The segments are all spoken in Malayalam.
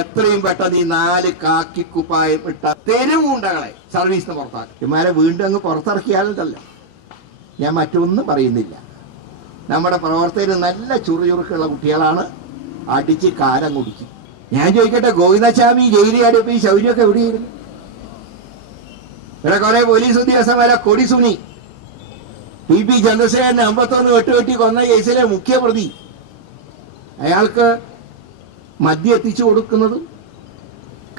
എത്രയും പെട്ടെന്ന് ഈ 4 കാക്കിക്കുപ്പായം ഇട്ട തെരുവുണ്ടകളെ സർവീസിന് പുറത്താക്കും. ഇമാരെ വീണ്ടും അങ്ങ് പുറത്തിറക്കിയാലുണ്ടല്ലോ, ഞാൻ മറ്റൊന്നും പറയുന്നില്ല. നമ്മുടെ പ്രവർത്തകർ നല്ല ചുറുചുറുക്കുള്ള കുട്ടികളാണ്, അടിച്ച് കാരം കുടിക്കും. ഞാൻ ചോദിക്കട്ടെ, ഗോവിന്ദസ്വാമി ജയിലിൽ ആടിയപ്പോ ഈ ശൗര്യമൊക്കെ എവിടെയായിരുന്നു? ഇവിടെ കുറെ പോലീസ് ഉദ്യോഗസ്ഥന്മാരെ കൊടിസുനി PP ചന്ദ്രശേഖരനെ 51 വെട്ടുവെട്ടി കൊന്ന കേസിലെ മുഖ്യപ്രതി, അയാൾക്ക് മദ്യം എത്തിച്ചു കൊടുക്കുന്നതും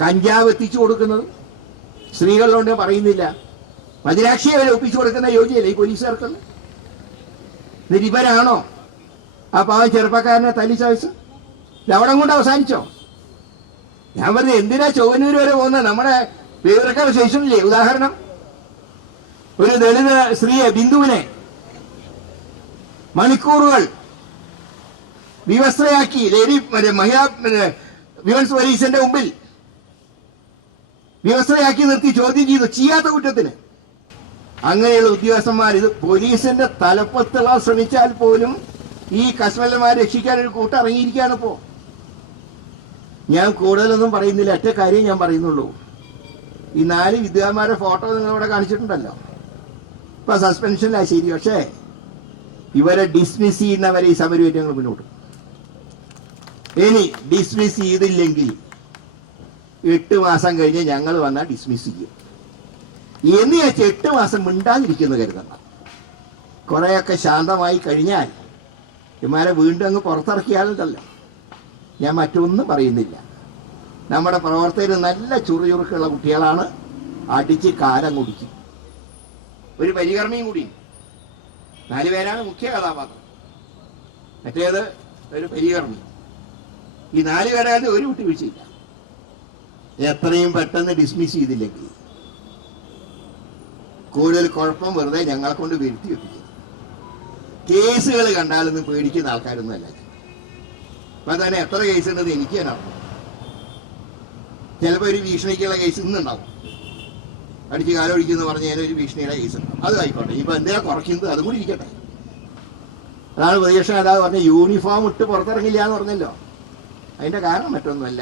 കഞ്ചാവ് എത്തിച്ചു കൊടുക്കുന്നതും സ്ത്രീകളിലോണ്ട് പറയുന്നില്ല, മദിരാക്ഷിയെ വരെ ഒപ്പിച്ചു കൊടുക്കുന്ന യോഗ്യല്ലേ ഈ പോലീസുകാർക്കുള്ള? എന്നിട്ട് ഇവരാണോ ആ പാവം ചെറുപ്പക്കാരനെ തല്ലിച്ചയച്ച് അവിടെ കൊണ്ട് അവസാനിച്ചോ? ഞാൻ പറഞ്ഞത്, എന്തിനാ ചൊവ്വന്നൂർ വരെ പോകുന്നത്? നമ്മുടെ വിവരക്കാർ ശേഷമില്ലേ ഉദാഹരണം? ഒരു ദളിത് സ്ത്രീയെ, ബിന്ദുവിനെ മണിക്കൂറുകൾ വിവസ്ത്രയാക്കി മഹിളാ വിമൻസ് പോലീസിന്റെ മുമ്പിൽ വിവസ്ത്രയാക്കി നിർത്തി ചോദ്യം ചെയ്തു, ചെയ്യാത്ത കുറ്റത്തിന്. അങ്ങനെയുള്ള ഉദ്യോഗസ്ഥന്മാർ, ഇത് പോലീസിന്റെ തലപ്പത്തുള്ള ശ്രമിച്ചാൽ പോലും ഈ കശ്മലന്മാരെ രക്ഷിക്കാൻ ഒരു കൂട്ടം ഇറങ്ങിയിരിക്കുകയാണ് ഇപ്പോ. ഞാൻ കൂടുതലൊന്നും പറയുന്നില്ല, ഒറ്റ കാര്യം ഞാൻ പറയുന്നുള്ളൂ. ഈ 4 വിദ്വാന്മാരുടെ ഫോട്ടോ നിങ്ങളിവിടെ കാണിച്ചിട്ടുണ്ടല്ലോ. ഇപ്പൊ സസ്പെൻഷനിലാ ശരി, പക്ഷേ ഇവരെ ഡിസ്മിസ് ചെയ്യുന്നവരെ ഈ സമരമായിട്ട് ഞങ്ങൾ മുന്നോട്ട്. ഇനി ഡിസ്മിസ് ചെയ്തില്ലെങ്കിൽ 8 മാസം കഴിഞ്ഞ് ഞങ്ങൾ വന്നാൽ ഡിസ്മിസ് ചെയ്യും എന്ന് വെച്ചാൽ 8 മാസം മിണ്ടാതിരിക്കുന്നു കരുതണ്ട. കുറെയൊക്കെ ശാന്തമായി കഴിഞ്ഞാൽ ഇമാരെ വീണ്ടും അങ്ങ് പുറത്തിറക്കിയാലുണ്ടല്ലോ, ഞാൻ മറ്റൊന്നും പറയുന്നില്ല. നമ്മുടെ പ്രവർത്തകർ നല്ല ചുറുചുറുക്കുള്ള കുട്ടികളാണ്, അടിച്ച് കാരം കുടിക്കും. ഒരു പരികർമ്മിയും കൂടി, 4 പേരാണ് മുഖ്യ കഥാപാത്രം, മറ്റേത് ഒരു പരികർമ്മി. ഈ 4 പേരായത് ഒരു വിട്ടുവീഴ്ചയില്ല. എത്രയും പെട്ടെന്ന് ഡിസ്മിസ് ചെയ്തില്ലെങ്കിൽ കൂടുതൽ കുഴപ്പം വെറുതെ ഞങ്ങളെ കൊണ്ട് വരുത്തി വെപ്പിക്കും. കേസുകൾ കണ്ടാലൊന്നും പേടിക്കുന്ന ആൾക്കാരൊന്നും അല്ല. അപ്പൊ തന്നെ എത്ര കേസ് ഉണ്ടെന്ന് എനിക്ക് തന്നെ അറിയാം. ചിലപ്പോൾ ഒരു ഭീഷണിക്കുള്ള കേസ് ഇന്നുണ്ടാവും, അടിച്ച് കാലൊഴിക്കുന്നു പറഞ്ഞ് ഒരു ഭീഷണിയുടെ കേസ് ഉണ്ടാവും. അത് ആയിക്കോട്ടെ, ഇപ്പൊ എന്തിനാ കുറയ്ക്കുന്നത്, അതും കൂടി ഇരിക്കട്ടെ. അതാണ് പ്രതിപക്ഷ നേതാവ് പറഞ്ഞ യൂണിഫോം ഇട്ട് പുറത്തിറങ്ങില്ല എന്ന് പറഞ്ഞല്ലോ. അതിന്റെ കാരണം മറ്റൊന്നുമല്ല,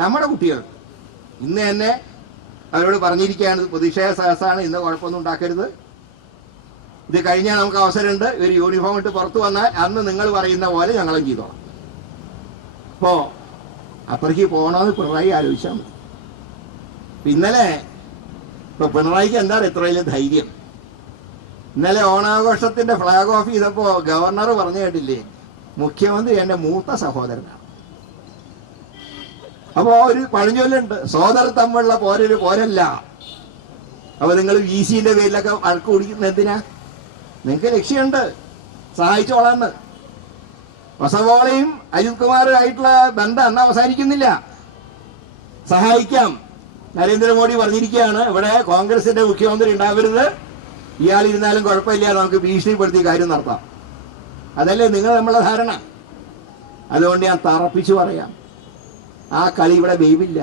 നമ്മുടെ കുട്ടികൾ ഇന്ന് തന്നെ അവരോട് പറഞ്ഞിരിക്കുകയാണ്, പ്രതിഷേധ സഹസാണ്, ഇന്ന് കുഴപ്പമൊന്നും ഉണ്ടാക്കരുത്, ഇത് കഴിഞ്ഞാൽ നമുക്ക് അവസരമുണ്ട്, ഒരു യൂണിഫോം ഇട്ട് പുറത്തു വന്നാൽ അന്ന് നിങ്ങൾ പറയുന്ന പോലെ ഞങ്ങളും ചെയ്തോളാം. അപ്പോ അത്രയ്ക്ക് പോകണമെന്ന് പിണറായി ആലോചിച്ചാൽ മതി. ഇന്നലെ ഇപ്പൊ പിണറായിക്ക് എന്താണ് ഇത്ര വലിയ ധൈര്യം? ഇന്നലെ ഓണാഘോഷത്തിന്റെ ഫ്ലാഗ് ഓഫ് ചെയ്തപ്പോ ഗവർണർ പറഞ്ഞു കേട്ടില്ലേ, മുഖ്യമന്ത്രി എന്റെ മൂത്ത സഹോദരനാണ്. അപ്പോ ഒരു പഴഞ്ചൊല്ലുണ്ട്, സോദർ തമ്മിലുള്ള പോരൊരു പോരല്ല. അപ്പൊ നിങ്ങൾ VC-ന്റെ പേരിലൊക്കെ വഴക്ക് കുടിക്കുന്ന എന്തിനാ? നിങ്ങൾക്ക് ലക്ഷ്യമുണ്ട്, സഹായിച്ചോളാന്ന്. വസവോളയും അജിത് കുമാറും ആയിട്ടുള്ള ബന്ധം അന്ന് അവസാനിക്കുന്നില്ല, സഹായിക്കാം. നരേന്ദ്രമോദി പറഞ്ഞിരിക്കുകയാണ്, ഇവിടെ കോൺഗ്രസിന്റെ മുഖ്യമന്ത്രി ഉണ്ടാവരുത്, ഇയാളിരുന്നാലും കുഴപ്പമില്ല, നമുക്ക് ഭീഷണിപ്പെടുത്തി കാര്യം നടത്താം. അതല്ലേ നിങ്ങൾ നമ്മളെ ധാരണ? അതുകൊണ്ട് ഞാൻ തറപ്പിച്ചു പറയാം, ആ കളി ഇവിടെ ദൈവമില്ല.